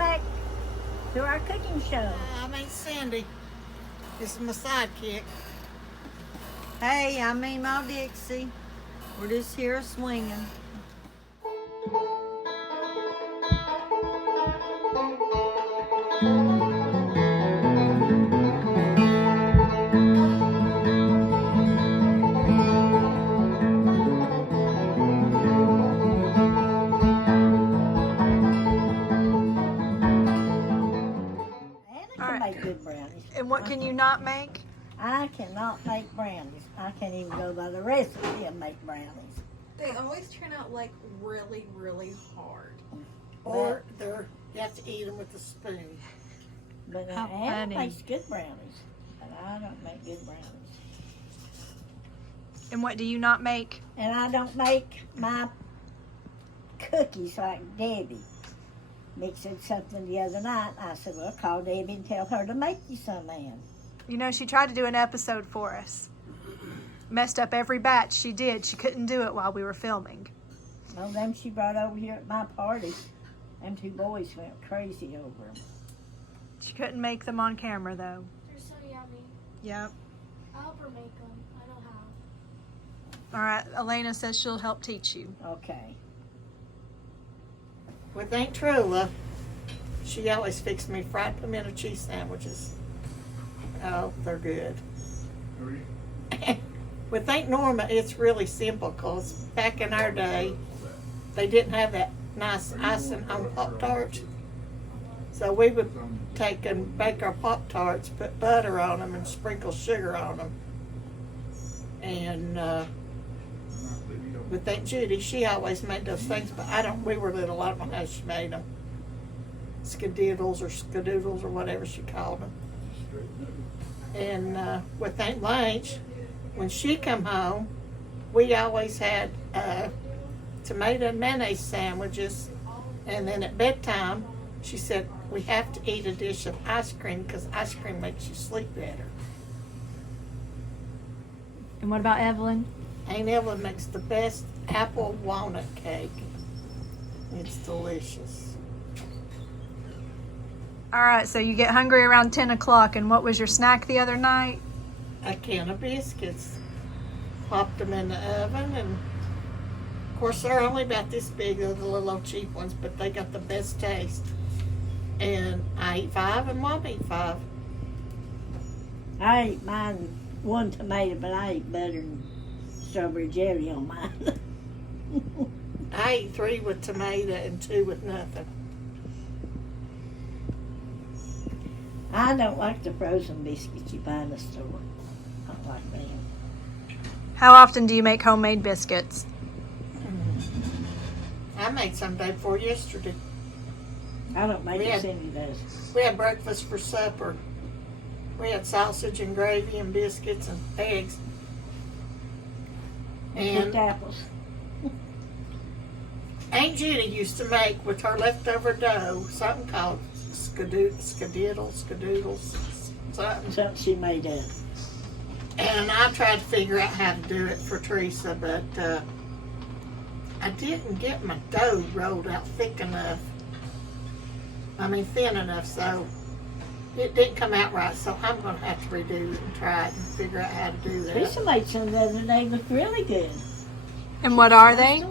back to our cooking show. I'm Aunt Cindy. This is my sidekick. Hey, I'm Emo Dixie. We're just here swinging. Make good brownies. And what can you not make? I cannot make brownies. I can't even go by the recipe and make brownies. They always turn out like really, really hard. Or you have to eat them with a spoon. But How Anna funny. makes good brownies, and I don't make good brownies. And what do you not make? And I don't make my cookies like Debbie. Mixed something the other night. I said, well, call Debbie and tell her to make you some, man. You know, she tried to do an episode for us. Messed up every batch she did. She couldn't do it while we were filming. Well, them she brought over here at my party, them two boys went crazy over them. She couldn't make them on camera, though. They're so yummy. Yep. I'll help her make them. I know how. All right, Elena says she'll help teach you. Okay. With Aunt Trula, she always fixed me fried pimento cheese sandwiches. Oh, they're good. With Aunt Norma, it's really simple because back in our day, they didn't have that nice icing on Pop-Tarts. So we would take and bake our Pop-Tarts, put butter on them, and sprinkle sugar on them. And with Aunt Judy, she always made those things, but we were little, I don't know how she made them. Skediddles or Skediddles or whatever she called them. And with Aunt Blanche, when she come home, we always had tomato and mayonnaise sandwiches. And then at bedtime, she said, we have to eat a dish of ice cream because ice cream makes you sleep better. And what about Evelyn? Aunt Evelyn makes the best apple walnut cake. It's delicious. All right, so you get hungry around 10 o'clock, and what was your snack the other night? A can of biscuits. Popped them in the oven, and of course they're only about this big. They're the little old cheap ones, but they got the best taste. And I ate 5, and Mom ate 5. I ate mine, one tomato, but I ate butter and strawberry jelly on mine. I ate 3 with tomato and 2 with nothing. I don't like the frozen biscuits you buy in the store. I don't like them. How often do you make homemade biscuits? I made some day before yesterday. I don't make We it, had- Cindy does. We had breakfast for supper. We had sausage and gravy and biscuits and eggs. And Cooked apples. Aunt Judy used to make with her leftover dough something called Skediddles, something. Something she made up. And I tried to figure out how to do it for Teresa, but I didn't get my dough rolled out thick enough. Thin enough, so it didn't come out right. So I'm going to have to redo it and try it and figure out how to do that. Teresa made some the other day, looked really good. And what are they?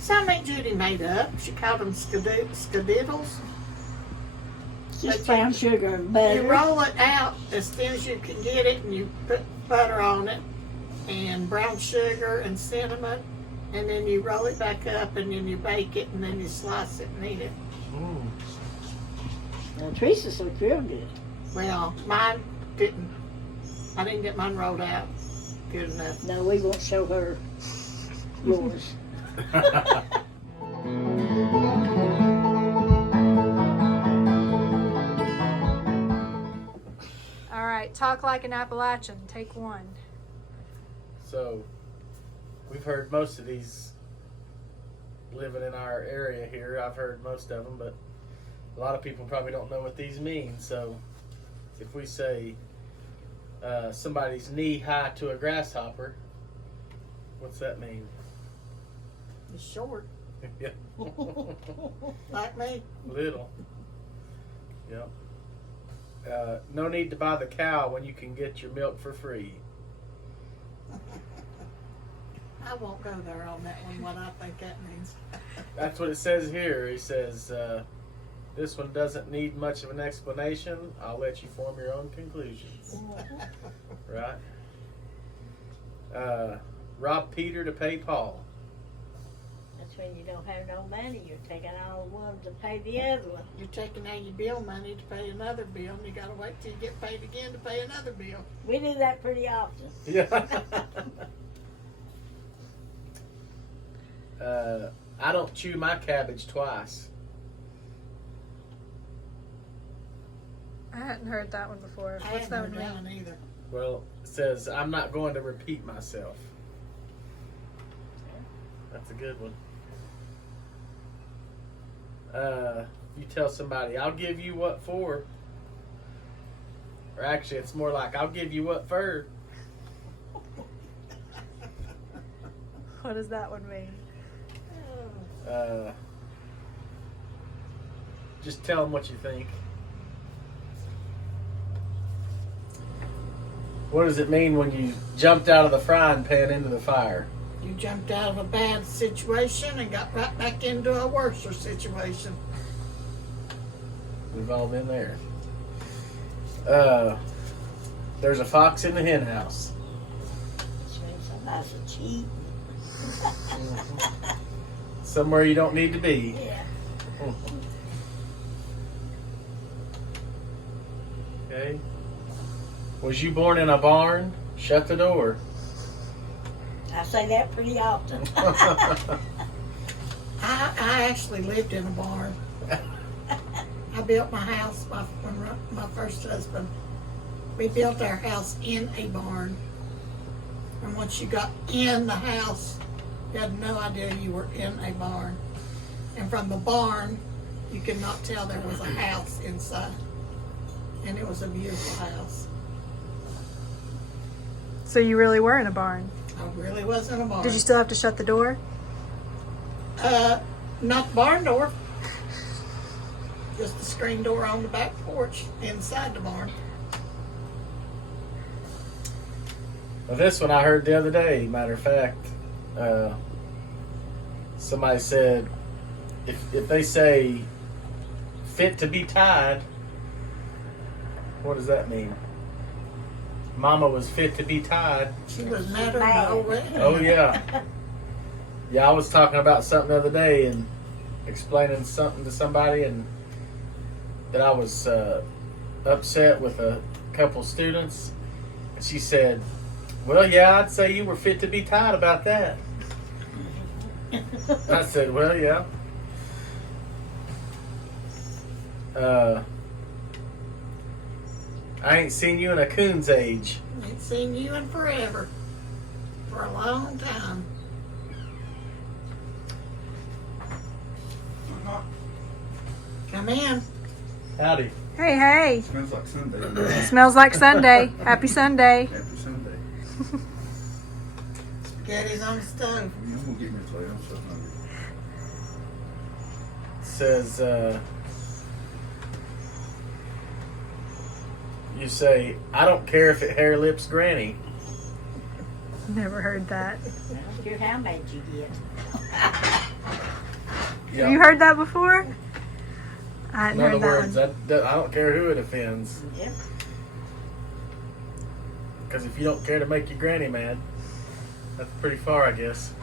Some Aunt Judy made up. She called them Skediddles. Just brown sugar and butter. You roll it out as thin as you can get it, and you put butter on it, and brown sugar and cinnamon, and then you roll it back up, and then you bake it, and then you slice it and eat it. Well, Teresa's looked real good. Well, mine didn't. I didn't get mine rolled out good enough. No, we won't show her yours. All right, talk like an Appalachian. Take 1. So, we've heard most of these living in our area here. I've heard most of them, but a lot of people probably don't know what these mean. So, if we say somebody's knee high to a grasshopper, what's that mean? It's short, Yeah, like me. little. Yep. No need to buy the cow when you can get your milk for free. I won't go there on that one, what I think that means. That's what it says here. He says, this one doesn't need much of an explanation. I'll let you form your own conclusions. Right? Rob Peter to pay Paul. That's when you don't have no money. You're taking all one to pay the other one. You're taking out your bill money to pay another bill, and you gotta wait till you get paid again to pay another bill. We do that pretty often. Yeah. I don't chew my cabbage twice. I hadn't heard that one before. I What's haven't that heard one that mean? one either. Well, it says, I'm not going to repeat myself. That's a good one. You tell somebody, I'll give you what for. Or actually, it's more like, I'll give you what for. What does that one mean? Just tell them what you think. What does it mean when you jumped out of the frying pan into the fire? You jumped out of a bad situation and got right back into a worse situation. We've all been there. There's a fox in the hen house. Which means somebody's a cheat. Somewhere you don't need to be. Yeah. Okay. Was you born in a barn? Shut the door. I say that pretty often. I actually lived in a barn. I built my house, my first husband. We built our house in a barn. And once you got in the house, you had no idea you were in a barn. And from the barn, you could not tell there was a house inside. And it was a beautiful house. So you really were in a barn. I really was in a barn. Did you still have to shut the door? Not the barn door. Just the screen door on the back porch inside the barn. Well, this one I heard the other day, matter of fact. Somebody said, if they say fit to be tied, what does that mean? Mama was fit to be tied. She was madder than the old red. Oh, yeah. Yeah, I was talking about something the other day and explaining something to somebody, and that I was upset with a couple students. And she said, well, yeah, I'd say you were fit to be tied about that. I said, well, yeah. I ain't seen you in a coon's age. Ain't seen you in forever. For a long time. Come in. Howdy. Hey, hey. Smells like Sunday. Smells like Sunday. Happy Sunday. Happy Sunday. Spaghetti's on the stove. I'm gonna get me a plate. I'm so hungry. Says, you say, I don't care if it hair lips Granny. Never heard that. I don't care how mad you get. Yeah. Have you heard that before? I hadn't In other heard that words, one. I don't care who it offends. Yep. Because if you don't care to make your granny mad, that's pretty far, I guess.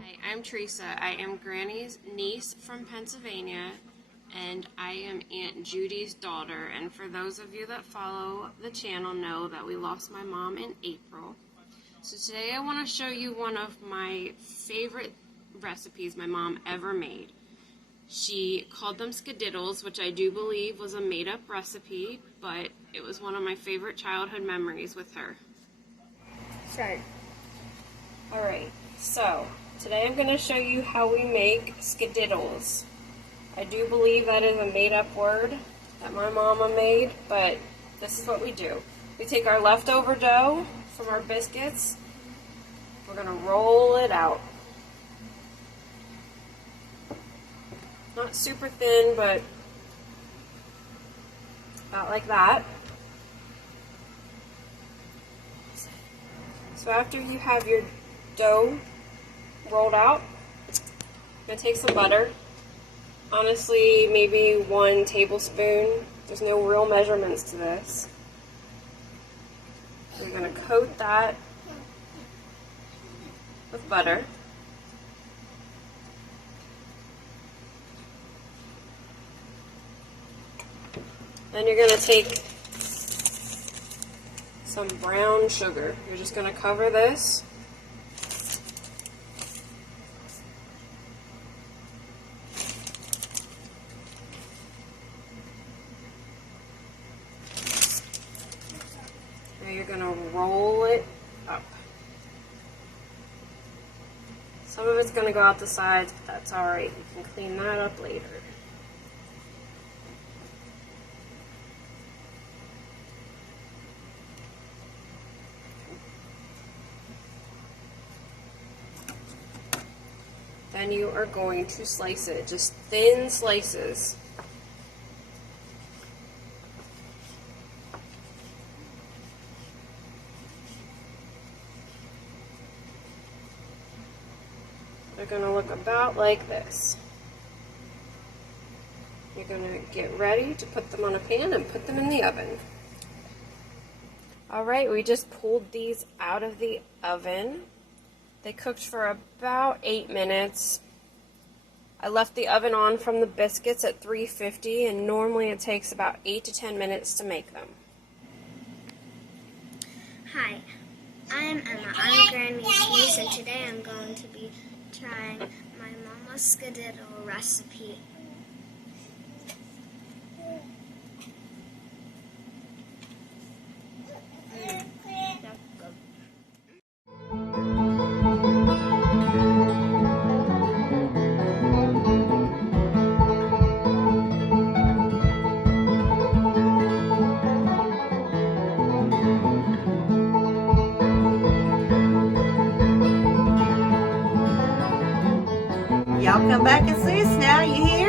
Hi, I'm Teresa. I am Granny's niece from Pennsylvania, and I am Aunt Judy's daughter. And for those of you that follow the channel know that we lost my mom in April. So today I want to show you one of my favorite recipes my mom ever made. She called them Skediddles, which I do believe was a made-up recipe, but it was one of my favorite childhood memories with her. Alright, so today I'm going to show you how we make Skediddles. I do believe that is a made-up word that my mama made, but this is what we do. We take our leftover dough from our biscuits, We're gonna roll it out. Not super thin, but about like that. So after you have your dough rolled out, I'm gonna take some butter. Honestly, maybe 1 tablespoon. There's no real measurements to this. You're gonna coat that with butter. Then you're gonna take some brown sugar. You're just gonna cover this. Now you're gonna roll it up. Some of it's gonna go out the sides, but that's alright. You can clean that up later. Then you are going to slice it, just thin slices. They're going to look about like this. You're going to get ready to put them on a pan and put them in the oven. Alright, we just pulled these out of the oven. They cooked for about 8 minutes. I left the oven on from the biscuits at 350, and normally it takes about 8 to 10 minutes to make them. Hi, I'm Emma. I'm Granny's niece, and today I'm going to be trying my mama's Skediddle recipe. Y'all come back and see us now. You hear?